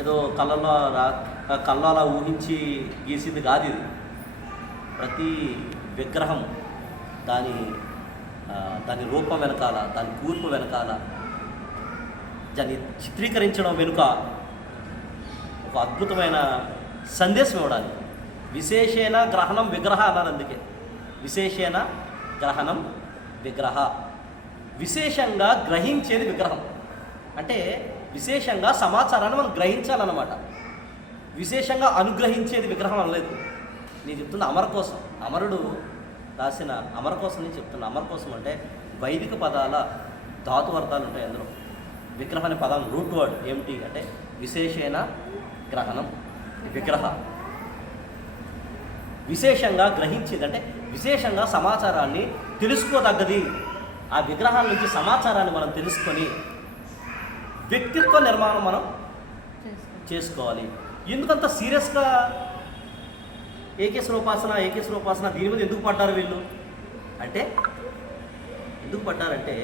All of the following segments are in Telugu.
ఏదో కళ్ళలో రా కళ్ళలో అలా ఊహించి గీసింది కాదు ఇది. ప్రతి విగ్రహం దాని దాని రూపం వెనకాల దాని కూర్పు వెనకాల దాన్ని చిత్రీకరించడం వెనుక ఒక అద్భుతమైన సందేశం ఇవ్వడానికి విశేషేణ గ్రహణం విగ్రహ అన్నారు అందుకే. విశేషేణ గ్రహణం విగ్రహ. విశేషంగా గ్రహించేది విగ్రహం. అంటే విశేషంగా సమాచారాన్ని మనం గ్రహించాలన్నమాట. విశేషంగా అనుగ్రహించేది విగ్రహం అనలేదు. నేను చెప్తున్న అమర కోసం అమరుడు రాసిన అమర కోసం నేను చెప్తున్నా అమర కోసం అంటే వైదిక పదాల ధాతువర్థాలు ఉంటాయి అందులో. విగ్రహం అనే పదం రూట్ వర్డ్ ఏమిటి అంటే విశేషణ గ్రహణం విగ్రహ. విశేషంగా గ్రహించేది అంటే విశేషంగా సమాచారాన్ని తెలుసుకోదగ్గది. ఆ విగ్రహాల నుంచి సమాచారాన్ని మనం తెలుసుకొని వ్యక్తిత్వ నిర్మాణం మనం చేసుకోవాలి. ఎందుకంత సీరియస్గా ఏకేశ్వర ఉపాసన ఏకేశ్వర ఉపాసన దీని మీద ఎందుకు పడ్డారు వీళ్ళు? అంటే ఎందుకు పడ్డారంటే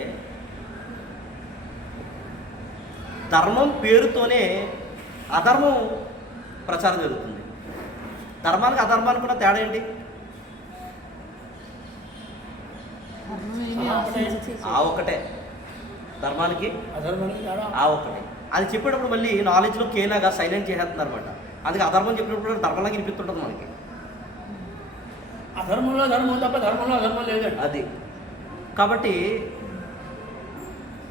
ధర్మం పేరుతోనే అధర్మం ప్రచారం జరుగుతుంది. ధర్మానికి అధర్మానికి కూడా తేడా ఏంటి? ఆ ఒక్కటే. ధర్మానికి? ఆ ఒక్కటే అది చెప్పేటప్పుడు మళ్ళీ నాలెడ్జ్లో కేలాగా సైలెంట్ చేసేస్తున్నారు అనమాట అందుకే అధర్మం చెప్పినప్పుడు ధర్మంలాగా వినిపిస్తుంటుంది మనకి. అధర్మంలో ధర్మం తప్ప ధర్మంలో అధర్మం లేదండి. అది. కాబట్టి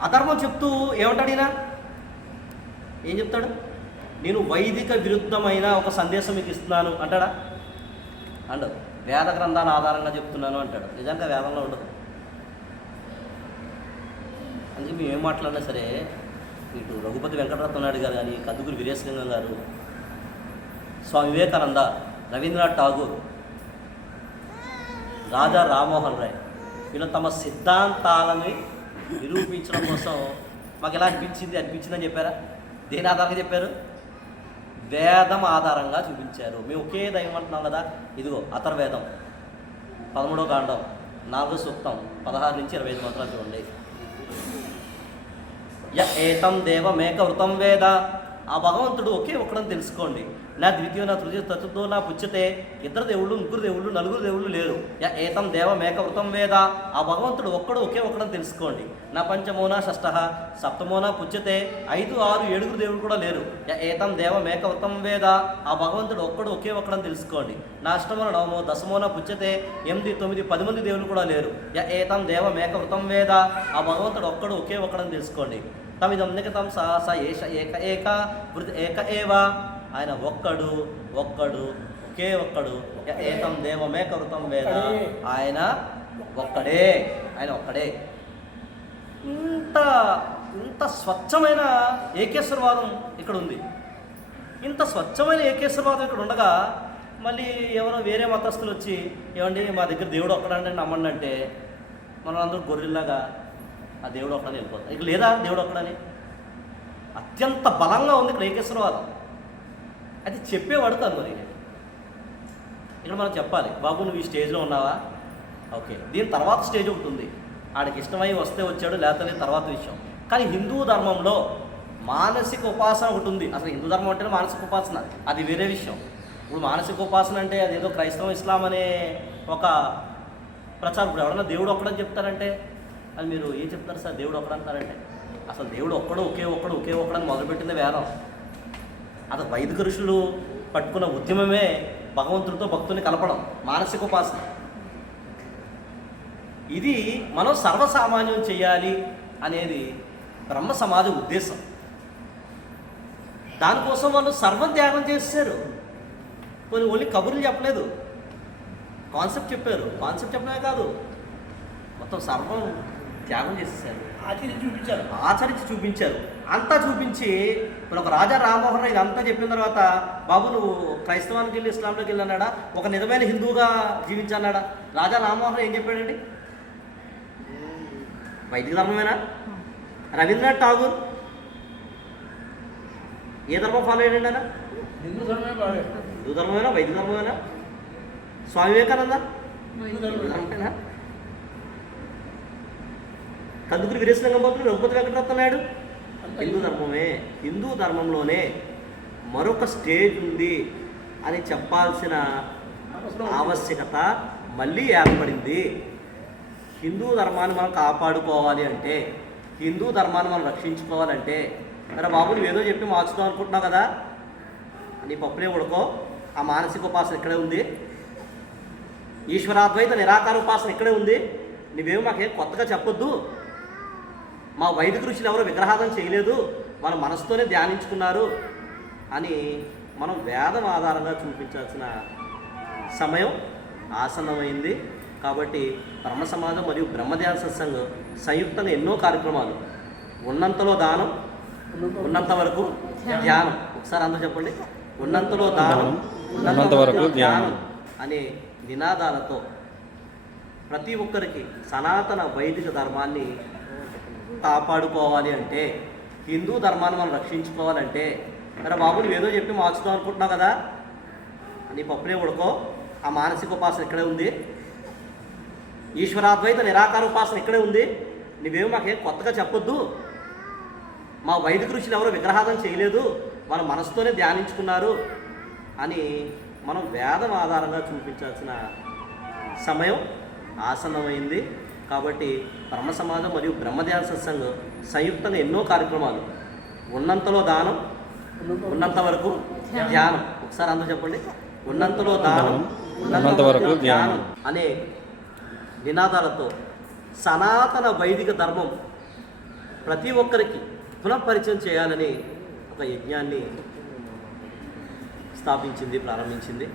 అధర్మం చెప్తూ ఏమంటాడు ఈయన ఏం చెప్తాడు? నేను వైదిక విరుద్ధమైన ఒక సందేశం మీకు ఇస్తున్నాను అంటాడా? అండదు. వేద గ్రంథాల ఆధారంగా చెప్తున్నాను అంటాడు. నిజంగా వేదంలో ఉండదు. అందుకే మేము ఏం మాట్లాడినా సరే ఇటు రఘుపతి వెంకటరత్న నాయుడు గారు కానీ కందుకూరి వీరేశలింగం గారు స్వామి వివేకానంద రవీంద్రనాథ్ ఠాగూర్ రాజా రామ్మోహన్ రాయ్ వీళ్ళు తమ సిద్ధాంతాలని నిరూపించడం కోసం మాకు ఎలా అనిపించింది అనిపించిందని చెప్పారా? దేని ఆధారంగా చెప్పారు? వేదం ఆధారంగా చూపించారు. మేము ఒకే దైవం అంటున్నాం కదా ఇదిగో అతర్వేదం పదమూడో కాండం నాలుగో సూక్తం పదహారు నుంచి ఇరవై ఐదు మంత్రాలు చూడండి. య ఏతం దేవమేక వృతం వేద. ఆ భగవంతుడు ఒకే ఒకడని తెలుసుకోండి. నా ద్వితీయ నా తృతీయ చతుర్థో నా పుచ్చతే ఇద్దరు దేవుళ్ళు ముగ్గురు దేవుళ్ళు నలుగురు దేవుళ్ళు లేరు. య ఏతం దేవమేక వృతం వేద. ఆ భగవంతుడు ఒక్కడు ఒకే ఒక్కడని తెలుసుకోండి. నా పంచమోనా షష్ఠ సప్తమో పుచ్చతే ఐదు ఆరు ఏడుగురు దేవుడు కూడా లేరు. య ఏతం దేవమేక వృతం వేద. ఆ భగవంతుడు ఒక్కడు ఒకే ఒక్కడని తెలుసుకోండి. నా అష్టమో నవమో దశమోన నా పుచ్చతే ఎనిమిది తొమ్మిది పది మంది దేవుళ్ళు కూడా లేరు. య ఏతం దేవమేక వృతం వేద. ఆ భగవంతుడు ఒక్కడు ఒకే ఒక్కడని తెలుసుకోండి. తమిదం నిగతం సహస స ఏష ఏక ఏక వృత్ ఏక ఏవ. ఆయన ఒక్కడు ఒక్కడు ఒకే ఒక్కడు య ఏతం దేవమేక వృతం వేద. ఆయన ఒక్కడే. ఆయన ఒక్కడే. ఇంత ఇంత స్వచ్ఛమైన ఏకేశ్వరవాదం ఇక్కడ ఉంది ఇంత స్వచ్ఛమైన ఏకేశ్వరవాదం ఇక్కడ ఉండగా మళ్ళీ ఎవరో వేరే మతస్థులు వచ్చి ఏమండి మా దగ్గర దేవుడు ఒక్కడంటే నమ్మండి అంటే మనం అందరూ గొర్రెల్లాగా ఆ దేవుడు ఒక్కడని వెళ్ళిపోతాం. ఇక లేదా దేవుడు ఒక్కడని? అత్యంత బలంగా ఉంది ఇక్కడ ఏకేశ్వరవాదం. అది చెప్పేవాడు కాదు ఇక్కడ మనం చెప్పాలి బాబు నువ్వు ఈ స్టేజ్లో ఉన్నావా? ఓకే దీని తర్వాత స్టేజ్ ఒకటి ఉంది ఆడికి ఇష్టమై వస్తే వచ్చాడు లేకపోతే తర్వాత విషయం. కానీ హిందూ ధర్మంలో మానసిక ఉపాసన ఒకటి ఉంది. అసలు హిందూ ధర్మం అంటేనే మానసిక ఉపాసన అది వేరే విషయం. ఇప్పుడు మానసిక ఉపాసన అంటే అదేదో క్రైస్తవం ఇస్లాం అనే ఒక ప్రచారం. ఇప్పుడు ఎవరైనా దేవుడు ఒక్కడని చెప్తారంటే అది మీరు ఏం చెప్తారు సార్? దేవుడు ఒక్కడంటారంటే. అసలు దేవుడు ఒక్కడు ఒకే ఒక్కడు ఒకే ఒక్కడని మొదలుపెట్టింది వేదం. అతను వైదిక ఋషులు పట్టుకున్న ఉద్యమమే భగవంతుడితో భక్తుని కలపడం మానసిక ఉపాసన. ఇది మనం సర్వసామాన్యం చేయాలి అనేది బ్రహ్మ సమాజ ఉద్దేశం. దానికోసం వాళ్ళు సర్వం త్యాగం చేశారు. కొన్ని ఓన్లీ కబుర్లు చెప్పలేదు. కాన్సెప్ట్ చెప్పారు. కాన్సెప్ట్ చెప్పడమే కాదు మొత్తం సర్వం త్యాగం చేసేసారు. ఆచరించి చూపించారు. ఆచరించి చూపించారు. అంతా చూపించి ఇప్పుడు ఒక రాజా రామ్మోహన్ రావు ఇదంతా చెప్పిన తర్వాత బాబు నువ్వు క్రైస్తవానికి వెళ్ళి ఇస్లాంలోకి వెళ్ళి అన్నాడా ఒక నిజమైన హిందువుగా జీవించన్నాడా? రాజా రామ్మోహన్ ఏం చెప్పాడండి? వైదిక ధర్మమేనా? రవీంద్రనాథ్ ఠాగూర్? ఏ ధర్మం ఫాలో అయ్యాడండి ఆయన? హిందూ ధర్మమే హిందూ ధర్మమేనా? వైదిక ధర్మమేనా? స్వామి వివేకానంద? హిందూ హిందూ ధర్మమే ధర్మమేనా? కందుకూరి వీరేశలింగం పంతులు రఘుపతి వెంకటరత్న నాయుడు హిందూ ధర్మమే. హిందూ ధర్మంలోనే మరొక స్టేజ్ ఉంది అని చెప్పాల్సిన ఆవశ్యకత మళ్ళీ ఏర్పడింది. హిందూ ధర్మాన్ని మనం కాపాడుకోవాలి అంటే హిందూ ధర్మాన్ని మనం రక్షించుకోవాలంటే అరే బాబు నువ్వేదో చెప్పి మార్చుదాం అనుకుంటున్నావు కదా? నీ పప్పులే ఉడకో. ఆ మానసిక ఉపాసన ఇక్కడే ఉంది. ఈశ్వరాద్వైత నిరాకార ఉపాసన ఇక్కడే ఉంది. నువ్వేమో మాకేం కొత్తగా చెప్పొద్దు. మా వైదిక ఋషులు ఎవరో విగ్రహాదం చేయలేదు మన మనసుతోనే ధ్యానించుకున్నారు అని మనం వేదం ఆధారంగా చూపించాల్సిన సమయం ఆసన్నమైంది. కాబట్టి బ్రహ్మ సమాజం మరియు బ్రహ్మధ్యాన సత్సంగ్ సంయుక్తంగా ఎన్నో కార్యక్రమాలు. ఉన్నంతలో దానం ఉన్నంత వరకు ధ్యానం. ఒకసారి అందరూ చెప్పండి. ఉన్నంతలో దానం ఉన్నంత వరకు ధ్యానం. అనే నినాదాలతో ప్రతి ఒక్కరికి సనాతన వైదిక ధర్మాన్ని కాపాడుకోవాలి అంటే హిందూ ధర్మాన్ని మనం రక్షించుకోవాలంటే అరే బాబు నువ్వేదో చెప్పి మార్చుదాం అనుకుంటున్నావు కదా నీ పప్పులే ఉడకో ఆ మానసిక ఉపాసన ఇక్కడే ఉంది ఈశ్వరాద్వైత నిరాకార ఉపాసన ఇక్కడే ఉంది నువ్వేమో మాకేం కొత్తగా చెప్పొద్దు మా వైదిక ఋషులు ఎవరో విగ్రహాదం చేయలేదు మన మనసుతోనే ధ్యానించుకున్నారు అని మనం వేదం ఆధారంగా చూపించాల్సిన సమయం ఆసన్నమైంది. కాబట్టి బ్రహ్మ సమాజం మరియు బ్రహ్మధ్యాన సత్సంగ్ సంయుక్తంగా ఎన్నో కార్యక్రమాలు. ఉన్నంతలో దానం ఉన్నంత వరకు ధ్యానం. ఒకసారి అందరూ చెప్పండి. ఉన్నంతలో దానం ఉన్నంత వరకు ధ్యానం. అనే నినాదాలతో సనాతన వైదిక ధర్మం ప్రతి ఒక్కరికి పునఃపరిచయం చేయాలని ఒక యజ్ఞాన్ని స్థాపించింది ప్రారంభించింది.